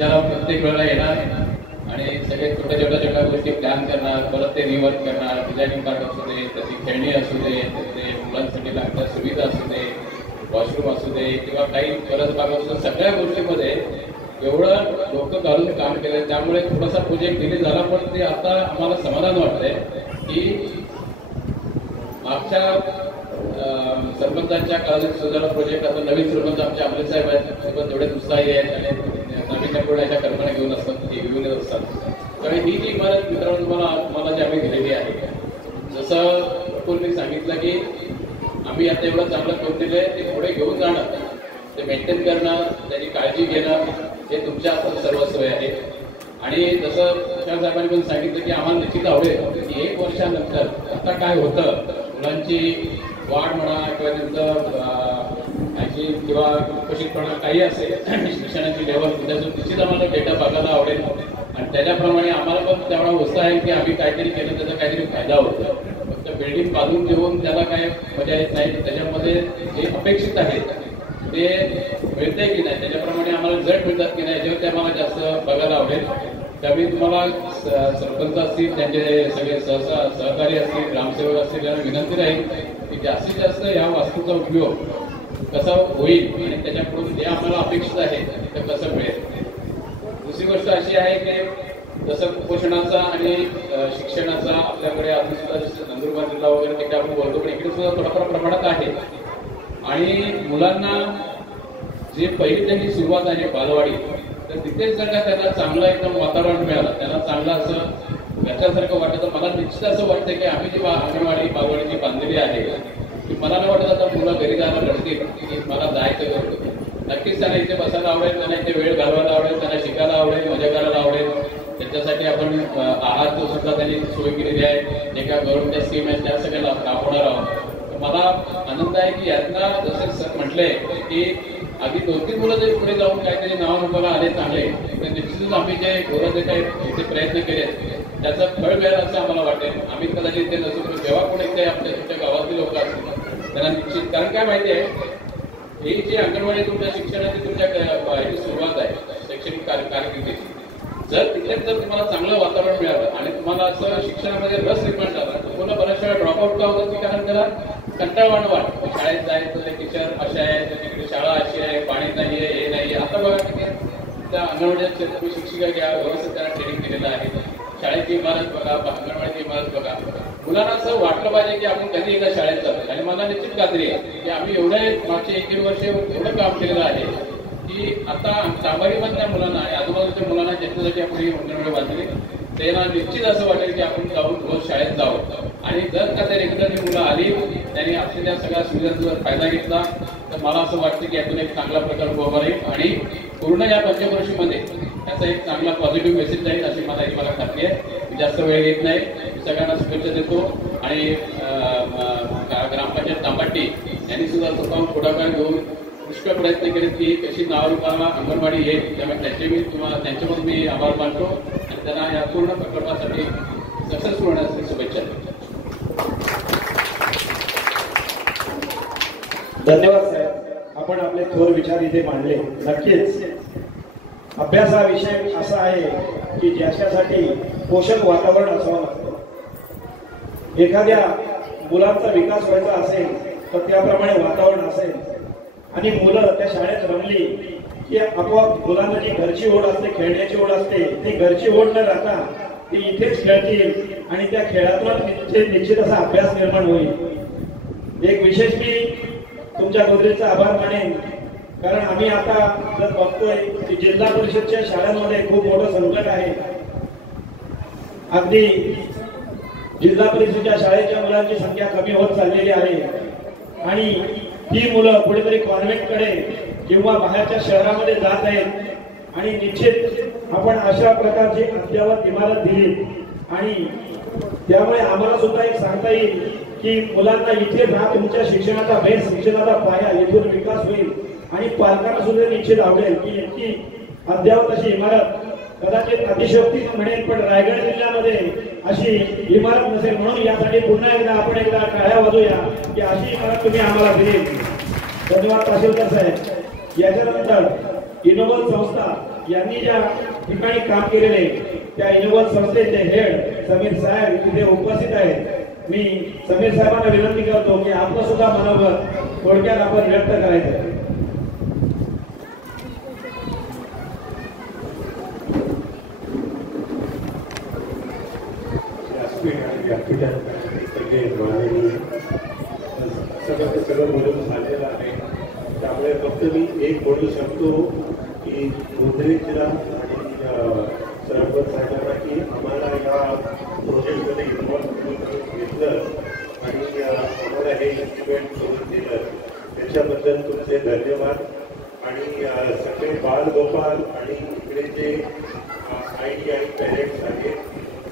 त्याला प्रत्येक वेळेला येणार आणि सगळे छोट्या गोष्टी प्लॅन करणार, परत ते रिवर्क करणार. डिझायनिंग पार्ट असू दे, त्याची खेळणी असू दे, त्याचे मुलांसाठी लागणाऱ्या सुविधा असू दे, वॉशरूम असू दे किंवा काही परत भाग असू दे, सगळ्या गोष्टीमध्ये एवढं डोकं घालून काम केलं. त्यामुळे थोडासा प्रोजेक्ट डिले झाला, पण ते आता आम्हाला समाधान वाटतंय की मागच्या सरपंचांच्या काळात सुधारणा प्रोजेक्ट आता नवीन सरपंच आमचे आमले साहेब आहेत, सोबत एवढे उत्साही आहेत आणि नवीन कल्पना घेऊन असतात. त्यामुळे ही जी इमारत मित्रांनो तुम्हाला जी आम्ही दिलेली आहे, जसं मी सांगितलं की आम्ही आता एवढं चांगलं करून दिलंय, ते पुढे घेऊन जाणं, ते मेंटेन करणं, त्याची काळजी घेणं हे तुमच्या हातात सर्वस्व आहे. आणि जसं साहेबांनी पण सांगितलं की आम्हाला निश्चित आवडेल की 1 वर्षानंतर आता काय होतं, मुलांची वाढ म्हणा किंवा त्यांचं किंवा कुपोषितपणा काही असेल, शिक्षणाची लेवल त्याच्यातून निश्चित आम्हाला डेटा बघायला आवडेल आणि त्याच्याप्रमाणे आम्हाला पण तेवढा उत्साह आहे की आम्ही काहीतरी केलं त्याचा काहीतरी फायदा होतो. फक्त बिल्डिंग बांधून देऊन त्याला काय मजा येत नाही, त्याच्यामध्ये जे अपेक्षित आहे ते मिळतंय की नाही, त्याच्याप्रमाणे आम्हाला रिझल्ट मिळतात की नाही, याच्यावर ते आम्हाला जास्त बघायला आवडेल. त्यामुळे तुम्हाला सरपंच असतील, त्यांचे सगळे सहकारी असतील, ग्रामसेवक असतील, त्यांना विनंती राहील की जास्तीत जास्त या वास्तूचा उपयोग कसा होईल आणि त्याच्याकडून जे आम्हाला अपेक्षित आहे ते कसं मिळेल. दुसरी गोष्ट अशी आहे की जसं कुपोषणाचा आणि शिक्षणाचा आपल्याकडे अजून सुद्धा नंदुरबार जिल्हा वगैरे तिथे आपण बोलतो, पण इकडे सुद्धा थोडाफार प्रमाणात आहे. आणि मुलांना जे पहिली त्यांची सुरुवात आहे बालवाडी, तर तिथेच जर का त्यांना चांगलं एकदम वातावरण मिळालं, त्यांना चांगलं असं घरच्यासारखं वाटतं, तर मला निश्चित असं वाटतं की आम्ही जी अंगणवाडी बालवाडी जी बांधलेली आहे की मला नाही वाटत आता मुलं घरी जायला लढतील की मला जायचं करतो. नक्कीच त्यांना इथे बसायला आवडेल, त्यांना इथे वेळ घालवायला आवडेल, त्यांना शिकायला आवडेल, मजा करायला आवडेल. त्याच्यासाठी आपण आहार सुद्धा त्यांनी सोय केलेली आहे, जे काय गव्हर्नमेंटच्या स्कीम आहेत त्या सगळ्या राबवणार आहोत. मला आनंद आहे की यातना जसे सर म्हटले की आधी 2-3 मुलं जरी पुढे जाऊन काहीतरी नावारूपाला आले चांगले, तर निश्चितच आम्ही जे जे काही इथे प्रयत्न केले त्याचं फळ मिळेल असं आम्हाला वाटेल. आम्ही कदाचित ते नसून जेव्हा कोणी काही आपल्या तुमच्या गावातली लोक असतील त्यांना निश्चित, कारण काय माहिती आहे, ही जी अंगणवाडी तुमच्या शिक्षणाची तुमच्या सुरुवात आहे शैक्षणिक कारकिर्दीची, जर तिथे जर तुम्हाला चांगलं वातावरण मिळालं आणि तुम्हाला असं शिक्षणामध्ये रस निर्माण झाला, तर तुम्हाला बऱ्याच वेळा ड्रॉपआउट का होतं की कारण त्याला कंटाळवाणं वाटतं. शाळेत जायचं, ते टीचर अशा आहे, तिकडे शाळा अशी आहे, पाणी नाहीये, हे नाहीये. आता बघा की त्या अंगणवाडीच्या तुम्ही शिक्षिका घ्या, व्यवस्थित त्यांना ट्रेनिंग केलेलं आहे. शाळेची इमारत बघा, अंगणवाडीची इमारत बघा. मुलांना असं वाटलं पाहिजे की आपण कधी एकदा शाळेत जातो. आणि मला निश्चित खात्री आहे की आम्ही एवढे मागचे 1-1.5 वर्ष एवढं काम केलेलं आहे की आता तांबारीमधल्या मुलांना आणि आजूबाजूच्या मुलांना ज्यांच्यासाठी आपण ही अंगणवाडी बांधली, त्यांना निश्चित असं वाटेल की आपण जाऊन रोज शाळेत जावं. आणि जर का त्या रेग्युलरली मुलं आली, त्यांनी आपल्या सगळ्या सुविधांचा जर फायदा घेतला, तर मला असं वाटतं की यातून एक चांगला प्रकल्प उभा राहील आणि पूर्ण या पंचवर्षीमध्ये त्याचा एक चांगला पॉझिटिव्ह मेसेज जाईल अशी मला खात्री आहे. मी जास्त वेळ घेत नाही, सगळ्यांना शुभेच्छा देतो. आणि ग्रामपंचायत तांबाटी यांनी सुद्धा स्वतःहून पुढाकार घेऊन पुष्कळ प्रयत्न केले की कशी नावारूपाला अंगणवाडी येईल. त्यामुळे त्यांच्यामध्ये मी आभार मानतो आणि त्यांना या पूर्ण प्रकल्पासाठी सक्सेसफुल होण्यासाठी शुभेच्छा देतो. धन्यवाद साहेब, आपण आपले थोर विचार इथे मांडले. नक्कीच अभ्यास हा विषय असा आहे की ज्याच्यासाठी पोषक वातावरण असावं लागतं. एखाद्या मुलांचा विकास व्हायचा असेल तर त्याप्रमाणे वातावरण असेल आणि मुलं त्या शाळेत रमली की आपोआप मुलांना जी घरची ओढ असते, खेळण्याची ओढ असते, ती घरची ओढ न राहता ती इथेच खेळतील आणि त्या खेळातून निश्चित असा अभ्यास निर्माण होईल. एक विशेष मी तुमच्या गोदरेजचा आभार मानेन, कारण आम्ही आता जर बघतोय की जिल्हा परिषदच्या शाळांमध्ये खूप मोठं संकट आहे. अगदी जिल्हा परिषदेच्या शाळेच्या मुलांची संख्या कमी होत चाललेली आहे आणि ही मुलं कुठेतरी कॉन्व्हेंटकडे किंवा बाहेरच्या शहरामध्ये जात आहेत. आणि निश्चित आपण अशा प्रकारची अद्ययावत इमारत दिली आणि त्यामुळे आम्हाला सुद्धा एक सांगता येईल की मुलांना इथे राहा, तुमच्या शिक्षणाचा बेस, शिक्षणाचा पाया, इथून विकास होईल आणि पालकांना सुद्धा निश्चित आवडेल की इतकी अद्ययावत अशी इमारत कदाचित अतिशयोक्ती म्हणेन, पण रायगड जिल्ह्यामध्ये अशी इमारत नसेल. म्हणून यासाठी पुन्हा एकदा आपण टाळ्या वाजूया की अशी इमारत तुम्ही आम्हाला दिली. धन्यवाद तहसीलदार साहेब. याच्यानंतर इनोबल संस्था यांनी ज्या ठिकाणी काम केलेले त्या इनोव्हल संस्थेचे हेड समीर साहेब तिथे उपस्थित आहेत। मी समीर साहेबांना विनंती करतो की आपलं सुद्धा मनोगत थोडक्यात आपण व्यक्त करायचं। सगळं बोलून झालेलं आहे, त्यामुळे फक्त मी एक बोलू शकतो की गोदरेजला आणि सरपंच साहेबांना की आम्हाला या प्रोजेक्टमध्ये इन्व्हॉल्व घेतलं आणि आम्हाला हे इव्हेंट करून दिलं त्याच्याबद्दल तुमचे धन्यवाद। आणि सगळे बालगोपाल आणि इकडे जे आई आणि पेरेंट्स आहेत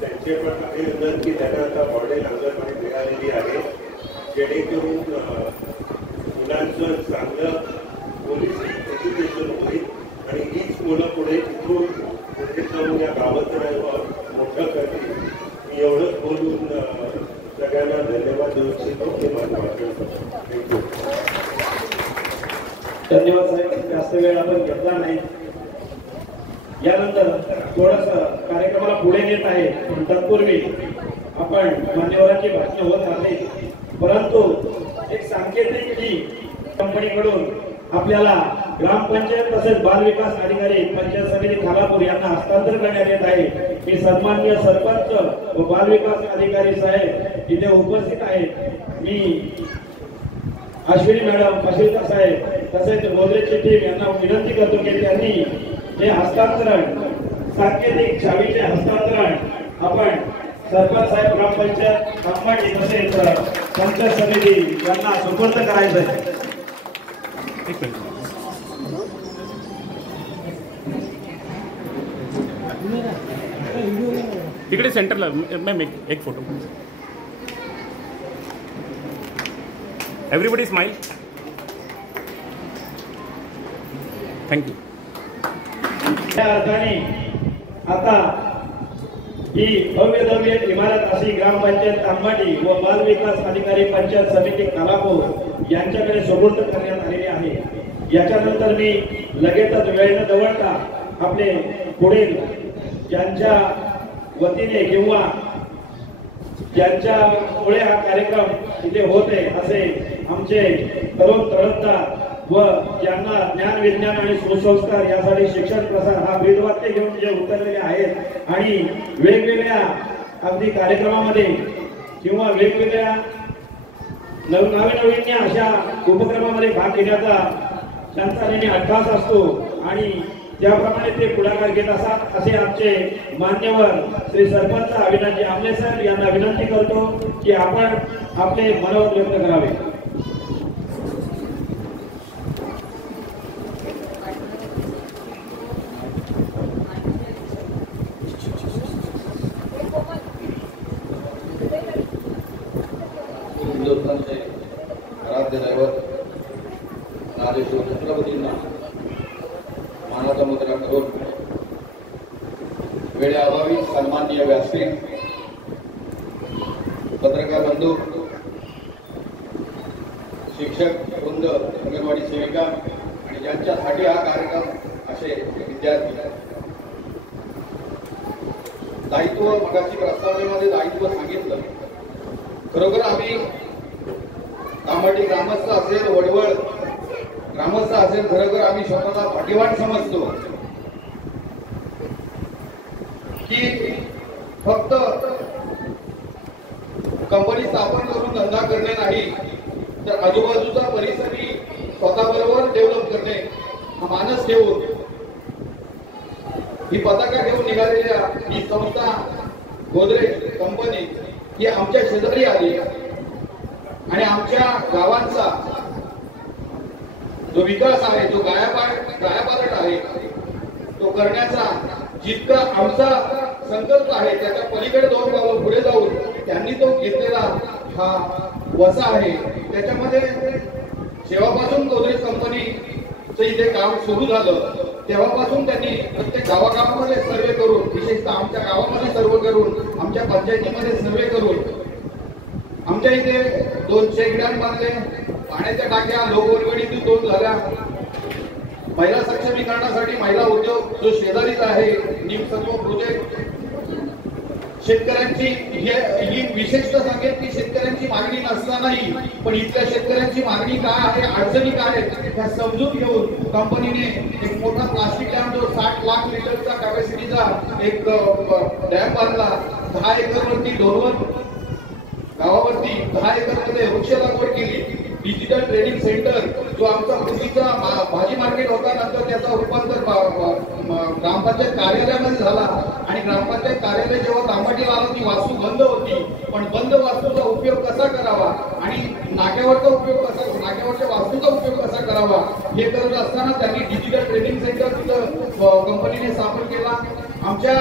त्यांचे पण अभिनंदन की त्यांना आता मॉडेल अंगणवाडी मिळालेली आहे, जेणेकरून मुलांचं चांगलं पोलीस एज्युकेशन होईल आणि हीच मुलं पुढे इथून पुढे जाऊन या गावाचं मोठं करतील। मी एवढंच बोलून सगळ्यांना धन्यवाद देऊ इच्छितो हे माझं वाटतं। थँक्यू। धन्यवाद साहेब, जास्त वेळ आपण घेतला नाही। यानंतर थोडस कार्यक्रमाला पुढे नेत आहे, पण तत्पूर्वी आपण मान्यवरांची भाषणे होत राहते, परंतु एक सांकेतिक की कंपनीकडून आपल्याला ग्रामपंचायत तसेच बाल विकास अधिकारी पंचायत समिती खालापूर यांना हस्तांतर करण्यात येत आहे। मी सन्माननीय सरपंच व बाल विकास अधिकारी साहेब इथे उपस्थित आहेत। मी अश्विनी मॅडम, तहसीलदार साहेब तसेच गोदरेजची टीम यांना विनंती करतो की त्यांनी हे हस्तांतरण सांकेतिक चावीचे हस्तांतरण आपण सरपंच साहेब ग्रामपंचायत अंबाडी तसेच पंचायत समिती यांना सुपूर्द करायचं आहे। इकडे सेंटरला मॅम एक फोटो। Everybody smile. थँक्यू। त्या अर्थाने आता ही भव्य भव्य इमारत अशी ग्रामपंचायत अंबाडी व बाल विकास अधिकारी पंचायत समिती खालापूर यांच्याकडे सुपूर्द करण्यात आलेली आहे। याच्यानंतर मी लगेचच वेळ न दवडता आपले पुढील ज्यांच्या वतीने किंवा ज्यांच्यामुळे हा कार्यक्रम इथे होते असे आमचे तरुण तरुणता व ज्यांना ज्ञान विज्ञान आणि सुसंस्कार यासाठी शिक्षण प्रसार हा ब्रीदवाक्य घेऊन जे उतरलेले आहेत आणि वेगवेगळ्या अगदी कार्यक्रमामध्ये किंवा वेगवेगळ्या नवनवीन अशा उपक्रमामध्ये भाग घेण्याचा त्यांचा नेहमी अट्टास असतो आणि त्याप्रमाणे ते पुढाकार घेत असतात असे आमचे मान्यवर श्री सरपंच अविनाशजी आमले साहेब यांना विनंती करतो की आपण आपले मनोगत व्यक्त करावे। हिंदुस्थानचे आराध्य दैवत राजेश्वर छत्रपतींना मानाचा मुद्रा करून वेळेअभावी सन्माननीय व्यासपीठ, पत्रकार बंधू, शिक्षक वृंद, अंगणवाडी सेविका आणि ज्यांच्यासाठी हा कार्यक्रम असे विद्यार्थी, दायित्व मगाशी प्रस्तावनेमध्ये दायित्व सांगितलं। खरोखर आम्ही तांबडी ग्रामस्थ असेल, वडवळ ग्रामस्थ असेल, खरोखर आम्ही स्वतःला भाग्यवान समजतो की फक्त कंपनी स्थापन करून धंदा करणे नाही तर आजूबाजूचा परिसरही स्वतःबरोबर डेव्हलप करणे हा मानस ठेवून ही पताका घेऊन निघालेल्या ही संस्था गोदरेज कंपनी ही आमच्या शेजारी आली आणि आमच्या गावांचा जो विकास आहे, जो कायापालट आहे, तो करण्याचा जितका आमचा संकल्प आहे त्याच्या पलीकडे 2 पावलं पुढे जाऊन त्यांनी तो घेतलेला हा वसा आहे। त्याच्यामध्ये जेव्हापासून गोदरेज कंपनीचं इथे काम सुरू झालं तेव्हापासून त्यांनी प्रत्येक गावागावामध्ये सर्वे करून, विशेषतः आमच्या गावामध्ये सर्वे करून, आमच्या पंचायतीमध्ये सर्वे करून आमच्या इथे 2 चेकडॅम बांधले, पाण्याच्या टाक्या लोकवर्गणीतून 2 झाल्या, महिला सक्षमीकरणासाठी महिला उद्योग जो शेजारीच आहे निमसत्व प्रोजेक्ट, शेतकऱ्यांची ही विशेषतः सांगेल की शेतकऱ्यांची मागणी नसतानाही पण इथल्या शेतकऱ्यांची मागणी काय आहे, अडचणी काय आहेत त्या समजून घेऊन कंपनीने एक मोठा प्लास्टिक डॅम जो 60 लाख लिटरचा कॅपॅसिटीचा एक डॅम बांधला. 10 एकरवरती डोरवन गावावरती 10 एकरमध्ये वृक्ष लागवड केली. डिजिटल ट्रेडिंग सेंटर जो आमचा पूर्वीचा भाजी मार्केट होता नंतर त्याचा रूपांतर ग्रामपंचायत कार्यालयामध्ये झाला आणि ग्रामपंचायत कार्यालय जेव्हा तांबाटीला आलं ती वास्तू बंद होती. पण बंद वास्तूचा उपयोग कसा करावा आणि नाक्यावरचा उपयोग कसा, नाक्यावरच्या वास्तूचा उपयोग कसा करावा हे करत असताना त्यांनी डिजिटल ट्रेडिंग सेंटर तिथं कंपनीने स्थापन केला. आमच्या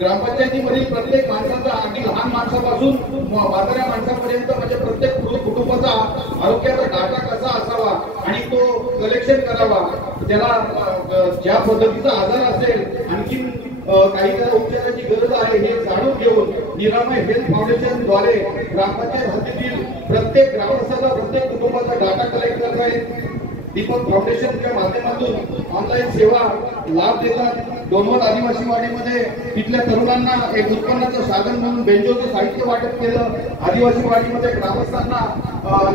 ग्रामपंचायतीमधील प्रत्येक माणसाचा अगदी लहान माणसापासून म्हाताऱ्या माणसापर्यंत म्हणजे प्रत्येक कुटुंबाचा आरोग्याचा डाटा कसा असावा आणि तो कलेक्शन करावा, त्याला ज्या पद्धतीचा आजार असेल आणखी काही त्याला उपचाराची गरज आहे हे जाणून घेऊन निरामय हेल्थ फाउंडेशन द्वारे ग्रामपंचायत हद्दीतील प्रत्येक ग्रामस्थाचा प्रत्येक कुटुंबाचा डाटा कलेक्ट करत आहेत. दीपक फाउंडेशनच्या माध्यमातून ऑनलाईन सेवा लाभ देतात. डोनवड आदिवासी वाडीमध्ये तिथल्या तरुणांना एक उत्पन्नाचं साधन म्हणून बेंजोचं साहित्य वाटप केलं. आदिवासी वाडीमध्ये ग्रामस्थांना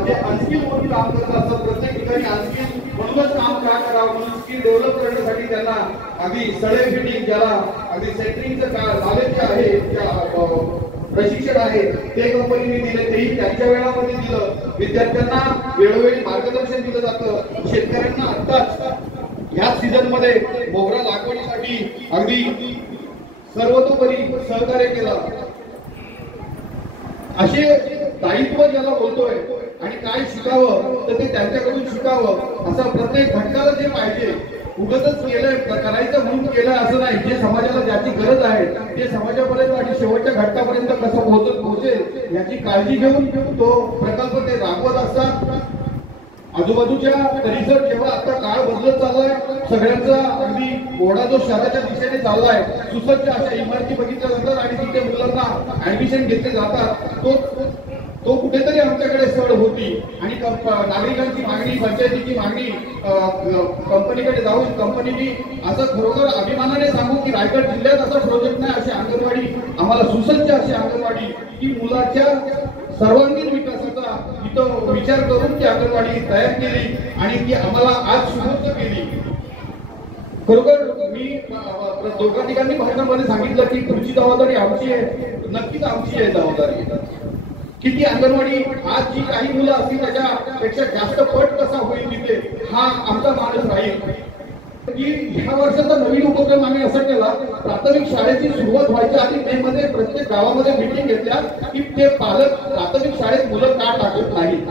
जे अनस्किल म्हणून काम करत असतात प्रत्येक ठिकाणी अनस्किल म्हणूनच काम का करावं म्हणून स्किल डेव्हलप करण्यासाठी त्यांना अगदी सळे फिटिंग ज्याला अगदी सेंटरिंगचं नॉलेज जे आहे प्रशिक्षण आहे ते कंपनीने दिले. तेही त्यांच्या वेळामध्ये दिलं. विद्यार्थ्यांना वेळोवेळी मार्गदर्शन दिलं जातं. शेतकऱ्यांना आत्ताच ह्या सीझन मध्ये मोगरा लागवडीसाठी अगदी सर्वतोपरी सहकार्य केलं. असे दायित्व ज्याला बोलतोय आणि काय शिकावं तर ते त्यांच्याकडून शिकावं असं प्रत्येक घटकाला जे पाहिजे उगतच केलंय करायचं म्हणून केलं असं नाही. जे समाजाला ज्याची गरज आहे ते समाजापर्यंत आणि शेवटच्या घटकापर्यंत कसं पोहोचेल याची काळजी घेऊन तो प्रकल्प ते राबवत असतात. आजूबाजूच्या परिसर जेव्हा आता काळ बदलत चाललाय सगळ्यांचा अगदी ओढा जो शहराच्या दिशेने चाललाय सुसज्ज अशा इमारती बघितल्या जातात आणि तिथे मुलांना ऍडमिशन घेतले जातात. तो कुठेतरी आमच्याकडे स्थळ होती आणि नागरिकांची मागणी पंचायतीची मागणी कंपनीकडे जाऊन कंपनीने असं खरोखर अभिमानाने सांगू की रायगड जिल्ह्यात असं प्रोजेक्ट नाही. अशी अंगणवाडी आम्हाला सुसज्ज अशी अंगणवाडी की मुलाच्या सर्वांगीण विकासाचा इथं विचार करून ती अंगणवाडी तयार केली आणि ती आम्हाला आज सुपूर्द केली. खरोखर मी दोघा ठिकाणी भाषणामध्ये सांगितलं की तुमची जबाबदारी आमची आहे, नक्कीच आमची आहे जबाबदारी की ती अंगणवाडी आज जी काही मुलं असतील त्याच्यापेक्षा जास्त पट कसा होईल तिथे हा आमचा मानस राहील. की ह्या वर्षाचा नवीन उपक्रम आम्ही असा केला प्राथमिक शाळेची सुरुवात व्हायच्या आधी मे मध्ये प्रत्येक गावामध्ये मीटिंग घेतल्या की ते पालक प्राथमिक शाळेत मुलं का टाकत नाही.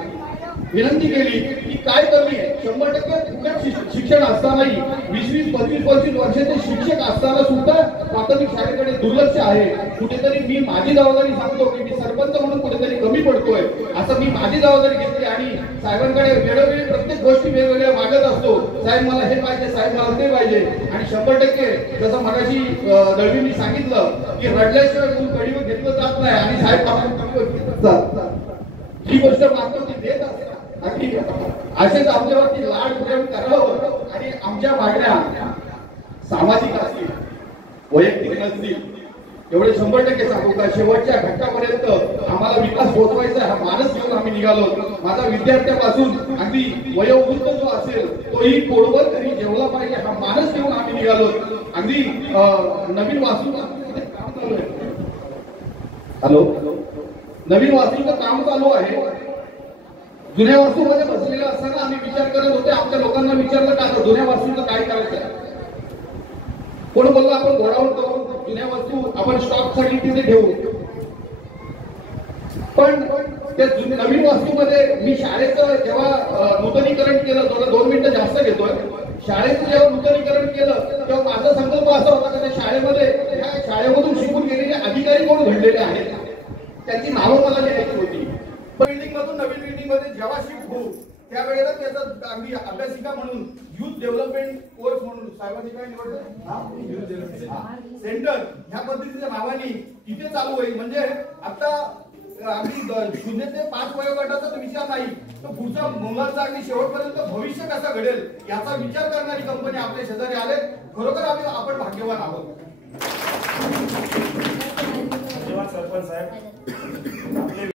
विनंती केली की काय कमी आहे 100% शिक्षण असतानाही 20-20, 25-25 वर्षाचे शिक्षक असताना सुद्धा प्राथमिक शाळेकडे दुर्लक्ष आहे. कुठेतरी मी माझी जबाबदारी सांगतो की मी सरपंच म्हणून कुठेतरी कमी पडतोय असं मी माझी जबाबदारी घेतली आणि साहेबांकडे वेळोवेळी प्रत्येक गोष्टी वेगवेगळ्या मागत असतो. साहेब मला हे पाहिजे, साहेब मला ते पाहिजे आणि 100% जसं मगाशी दळवींनी सांगितलं की रडल्याशिवाय मूल कढीवर घेतलं जात नाही आणि साहेब आपण ही गोष्ट मागतो ती देत असते. असेच आमच्यावरती लाड प्रेम करावं आणि आमच्या मागण्या सामाजिक असतील वैयक्तिक नसतील एवढे 100% सांगू का शेवटच्या घटकापर्यंत आम्हाला विकास पोहोचवायचा हा मानस घेऊन आम्ही निघालो. माझा विद्यार्थ्यापासून अगदी वयोवृद्ध जो असेल तोही पोळवर तरी जेवला पाहिजे हा मानस घेऊन आम्ही निघालो. अगदी नवीन वास्तू हॅलो नवीन वास्तूचं काम चालू आहे. जुन्या वास्तूमध्ये बसलेलं असताना आम्ही विचार करत होते आमच्या लोकांना विचारलं का आता जुन्या वास्तूचं काय करायचं. कोण बोललो आपण घोडावर करू जुन्या वस्तू आपण स्टॉक साठी तिथे ठेवू. पण त्या नवीन वास्तूमध्ये मी शाळेचं जेव्हा नूतनीकरण केलं थोडं 2 मिनिटं जास्त घेतोय. शाळेचं जेव्हा नूतनीकरण केलं तेव्हा माझा संकल्प असा होता की त्या शाळेमध्ये या शाळेमधून शिकून गेलेले अधिकारी कोण घडलेले आहेत त्यांची नावं मला लिहायची होती. बिल्डिंग मधून नवीन बिल्डिंग मध्ये जेव्हा शिफ्ट होऊ त्यावेळेला त्याचा अगदी अभ्यासिका म्हणून युथ डेव्हलपमेंट कोर्स म्हणून साहेबांनी काय निवडलं सेंटर ह्या पद्धतीच्या नावाने तिथे चालू होईल. म्हणजे आता अगदी 0 ते 5 वयोगटाचा विचार नाही, तर पुढचा मुलांचा अगदी शेवटपर्यंत भविष्य कसा घडेल याचा विचार करणारी कंपनी आपल्या शेजारी आले. खरोखर आपण भाग्यवान आहोत. धन्यवाद सरपंच साहेब. आपले